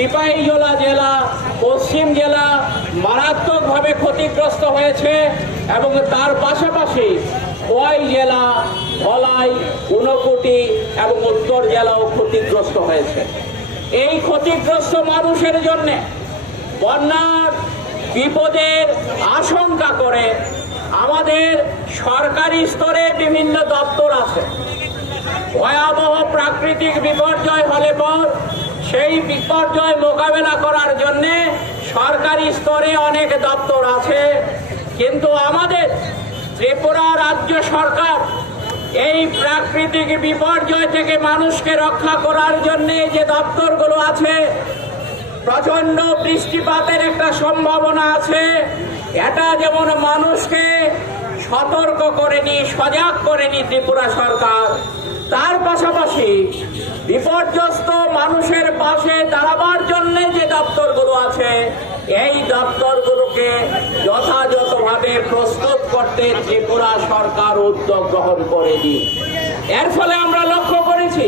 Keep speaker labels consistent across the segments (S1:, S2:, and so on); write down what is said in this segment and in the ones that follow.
S1: সিপাহীজলা জেলা পশ্চিম জেলা মারাত্মকভাবে ক্ষতিগ্রস্ত হয়েছে এবং তার পাশাপাশি খোয়াই জেলা, ধলাই, ঊনকোটি এবং উত্তর জেলাও ক্ষতিগ্রস্ত হয়েছে। এই ক্ষতিগ্রস্ত মানুষের জন্যে বন্যার, বিপদের আশঙ্কা করে আমাদের সরকারি স্তরে বিভিন্ন দপ্তর আছে। ভয়াবহ প্রাকৃতিক বিপর্যয় হলে পর সেই বিপর্যয় মোকাবেলা করার জন্য সরকারি স্তরে অনেক দপ্তর আছে। কিন্তু আমাদের ত্রিপুরা রাজ্য সরকার এই প্রাকৃতিক বিপর্যয় থেকে মানুষকে রক্ষা করার জন্য যে দপ্তরগুলো আছে প্রচণ্ড বৃষ্টিপাতের একটা সম্ভাবনা আছে। এটা যেমন মানুষকে সতর্ক করেনি সজাগ করেনি ত্রিপুরা সরকার তার পাশাপাশি বিপর্যস্ত মানুষের পাশে দাঁড়াবার জন্য যে দপ্তরগুলো আছে, এই দপ্তরগুলোকে যথাযথভাবে প্রস্তুত করতে ত্রিপুরা সরকার উদ্যোগ গ্রহণ করেনি এর ফলে আমরা লক্ষ্য করেছি,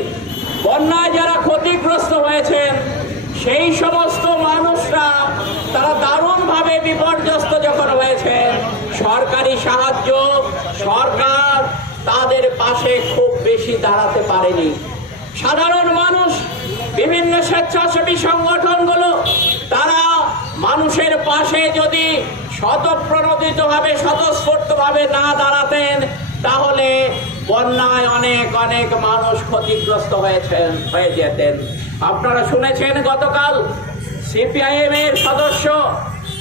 S1: বন্যায় যারা ক্ষতিগ্রস্ত হয়েছেন, সেই সমস্ত মানুষরা তারা দারুণভাবে বিপর্যস্ত যখন হয়েছে সরকারি সাহায্য, সরকার তাদের পাশে খুব বেশি দাঁড়াতে পারেনি। সাধারণ মানুষ, বিভিন্ন স্বেচ্ছাসেবী সংগঠনগুলো, তারা মানুষের পাশে যদি স্বতঃপ্রণোদিতভাবে, স্বতঃস্ফূর্তভাবে না দাঁড়াতেন, তাহলে বন্যায় অনেক অনেক মানুষ ক্ষতিগ্রস্ত হয়েছেন হয়ে যেতেন। আপনারা শুনেছেন গতকাল সিপিআইএম এর সদস্য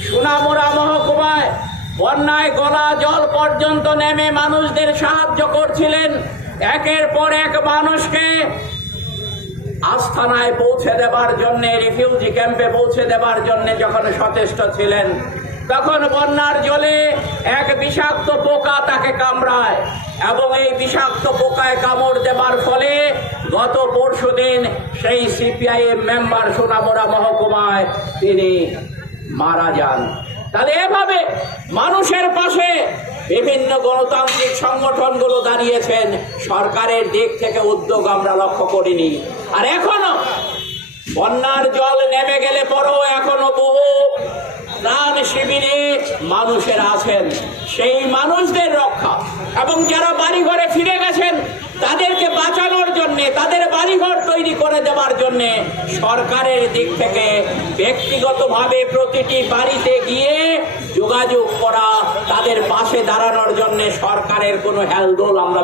S1: সুনামুরা মহকুমায় বন্যায় গলা জল পর্যন্ত নেমে মানুষদের সাহায্য করছিলেন। একের পর এক মানুষকে আস্থানায় পৌঁছে দেবার জন্য রিফিউজি ক্যাম্পে পৌঁছে দেবার জন্য যখন সচেষ্ট ছিলেন, তখন বন্যার জলে এক বিষাক্ত পোকা তাকে কামড়ায় এবং এই বিষাক্ত পোকায় কামড় দেবার ফলে গত পরশুদিন সেই সিপিআইএম মেম্বার সোনামোড়া মহকুমায় তিনি মারা যান। তাহলে এভাবে মানুষের পাশে বিভিন্ন গণতান্ত্রিক সংগঠনগুলো দাঁড়িয়েছেন। সরকারের দিক থেকে উদ্যোগ আমরা লক্ষ্য করিনি। আর এখনও বন্যার জল নেমে গেলে পরও এখনও বহু ত্রাণ শিবিরে মানুষের আছেন। সেই মানুষদের রক্ষা এবং যারা বাড়িঘরে ফিরে গেছেন, তাদেরকে তাদের বাড়িঘর তৈরি করে দেওয়ার জন্যে সরকারের দিক থেকে ব্যক্তিগতভাবে প্রতিটি বাড়িতে গিয়ে যোগাযোগ করা তাদের পাশে দাঁড়ানোর জন্য সরকারের কোনো হেলদোল আমরা